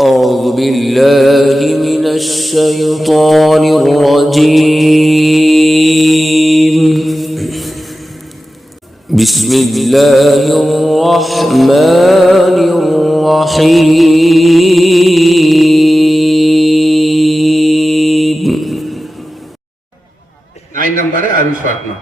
أعوذ بالله من الشيطان الرجيم. بسم الله الرحمن الرحيم. 9 نمبر ہے عروج فاطمہ.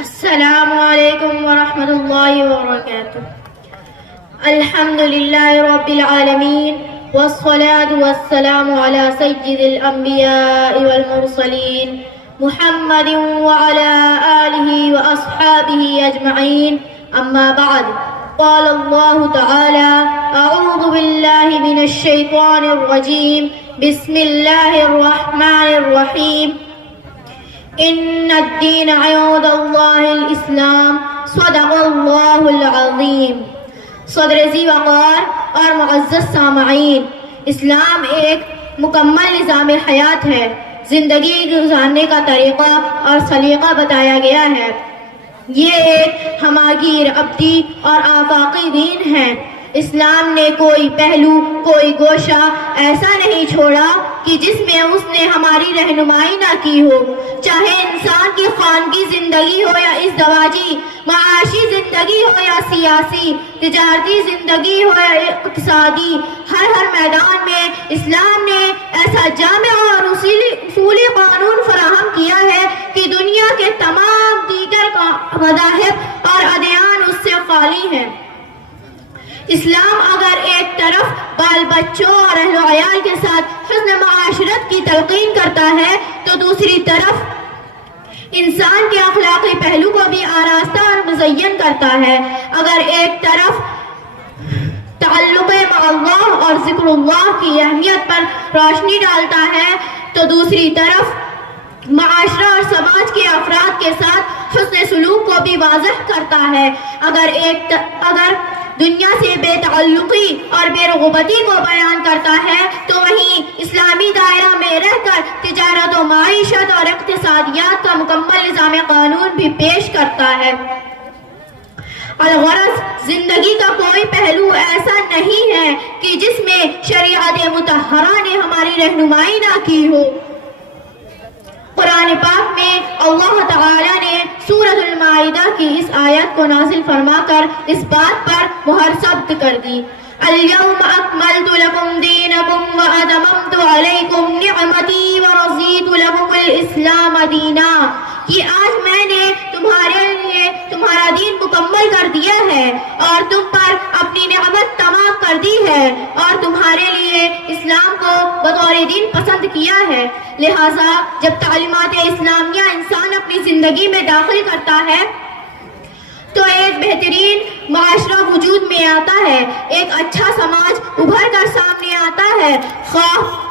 السلام علیکم ورحمۃ اللہ وبرکاتہ. الحمد للہ رب العالمین والصلاة والسلام على سید الانبیاء والمرسلین محمد وعلى آلہ واصحابہ اجمعین. اما بعد، قال اللہ تعالی: اعوذ باللہ من الشیطان الرجیم، بسم اللہ الرحمن الرحیم. ان الدین عند اللہ الاسلام، صدق اللہ العظیم. صدر ذی وقار اور معزز سامعین، اسلام ایک مکمل نظام حیات ہے. زندگی گزارنے کا طریقہ اور سلیقہ بتایا گیا ہے. یہ ایک ہماگیر ابدی اور آفاقی دین ہے. اسلام نے کوئی پہلو، کوئی گوشہ ایسا نہیں چھوڑا کہ جس میں اس نے ہماری رہنمائی نہ کی ہو. چاہے انسان کی خانگی زندگی ہو یا ازدواجی، معاشی زندگی ہو یا سیاسی، تجارتی زندگی ہو یا اقتصادی، ہر میدان میں اسلام نے ایسا جامع اور اصولی قانون فراہم کیا ہے کہ دنیا کے تمام دیگر مذاہب اور ادیان اس سے خالی ہیں. اسلام اگر ایک طرف بال بچوں اور اہل و عیال کے ساتھ حسن معاشرت کی تلقین کرتا ہے تو دوسری طرف انسان کے اخلاقی پہلو کو بھی آراستہ اور مزین کرتا ہے. اگر ایک طرف تعلق مع اللہ اور ذکر اللہ کی اہمیت پر روشنی ڈالتا ہے تو دوسری طرف معاشرہ اور سماج کے افراد کے ساتھ حسن سلوک کو بھی واضح کرتا ہے. اگر دنیا سے بے تعلقی اور بے رغبتی کو بیان کرتا ہے تو وہیں اسلامی دائرہ میں رہ کر تجارت و معیشت اور اقتصادیات کا مکمل نظام قانون بھی پیش کرتا ہے. الغرض، زندگی کا کوئی پہلو ایسا نہیں ہے کہ جس میں شریعت مطہرہ نے ہماری رہنمائی نہ کی ہو. قرآن پاک میں اللہ تعالی نے سورۃ المائدہ کی اس آیت کو نازل فرما کر اس بات پر مہر ثبت کر دی: اليوم اکملت لکم دینکم واتممت علیکم نعمتی ورضیت لکم الاسلام دینا. کہ آج میں نے تمہارے لیے تمہارا دین مکمل کر دیا ہے اور تم پر اپنی نعمت تمام کر دی ہے اور تمہارے لیے اسلام کو بطور دین پسند کیا ہے. لہٰذا جب تعلیمات اسلامیہ انسان اپنی زندگی میں داخل کرتا ہے تو ایک بہترین معاشرہ وجود میں آتا ہے، ایک اچھا سماج ابھر کر سامنے آتا ہے. خواہ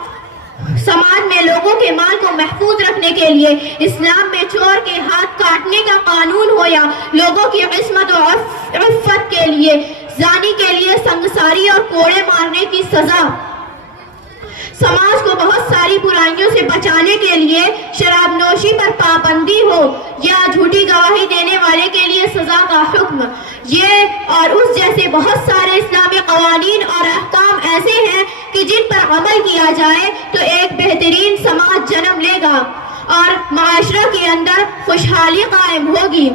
سماج میں لوگوں کے مال کو محفوظ رکھنے کے لیے اسلام میں چور کے ہاتھ کاٹنے کا قانون ہو یا لوگوں کی عصمت و عفت کے لیے زانی کے لیے سنگساری اور کوڑے مارنے کی سزا، سماج کو بہت ساری برائیوں سے بچانے کے لیے شراب نوشی پر پابندی ہو یا جھوٹی گواہی دینے والے کے لیے سزا کا حکم، یہ اور اس جیسے بہت سارے اسلامی قوانین اور احکام ایسے ہیں کہ جن پر عمل کیا جائے تو ایک بہترین سماج جنم لے گا اور معاشرہ کے اندر خوشحالی قائم ہوگی.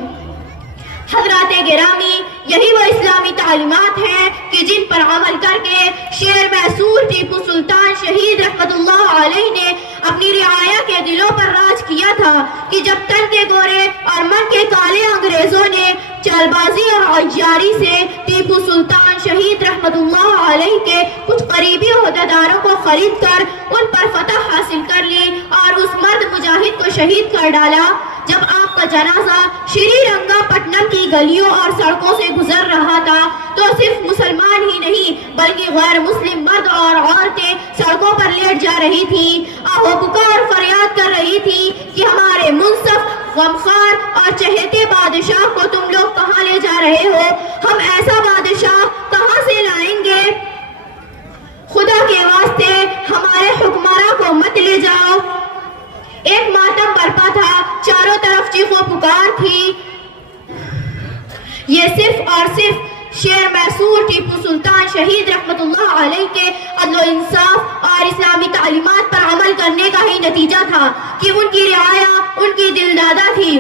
حضرات گرامی، یہی وہ اسلامی تعلیمات ہیں کہ جن پر عمل کر کے شیر محصور ٹیپو سلطان شہید رحمت اللہ علیہ نے اپنی رعایا کے دلوں پر راج کیا تھا کہ جب تن کے گورے اور من کے کالے انگریزوں نے چال بازی اور عیاری سے ٹیپو سلطان شہید رحمت اللہ علیہ کے کچھ قریبی عہدیداروں کو خرید کر ان پر فتح حاصل کر لی اور اس مرد مجاہد کو شہید کر ڈالا. جب آپ کا جنازہ شری رنگا پٹنم کی گلیوں اور سڑکوں سے گزر رہا تھا تو صرف مسلمان ہی نہیں بلکہ غیر مسلم مرد اور عورتیں سڑکوں پر لیٹ جا رہی تھی، آہو پکار فریاد کر رہی تھی کہ ہمارے منصف، غمخوار اور چہیتے بادشاہ کو تم لوگ کہاں لے جا رہے ہو؟ ہم ایسا بادشاہ کہاں سے لائیں گے؟ خدا کے واسطے ہمارے حکمراں کو مت لے جاؤ۔ ایک ماتم برپا تھا، چاروں طرف چیخ و پکار تھی۔ یہ صرف اور صرف شیر میسور ٹیپو سلطان شہید رحمت اللہ علیہ کے عدل و انصاف اور اسلامی تعلیمات پر عمل کرنے کا ہی نتیجہ تھا کہ ان کی رعایا ان کی دل دادا تھی۔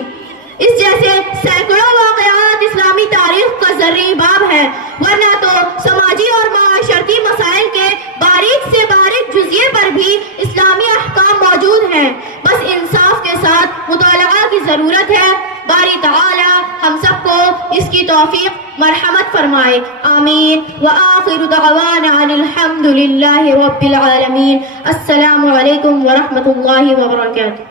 اس جیسے سینکڑوں واقعات اسلامی تاریخ کا زرعی باب ہے، ورنہ تو سماجی اور معاشرتی مسائل کے باریک سے باریک جزیے پر بھی اسلامی احکام موجود ہیں، بس انصاف کے ساتھ مطالعہ کی ضرورت ہے۔ باری تعالی ہم سب کو اس کی توفیق مرحمت فرمائے، آمین۔ وآخر دعوانا ان الحمد للہ رب العالمین۔ السلام علیکم ورحمۃ اللہ وبرکاتہ۔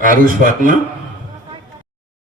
عروس فاطمہ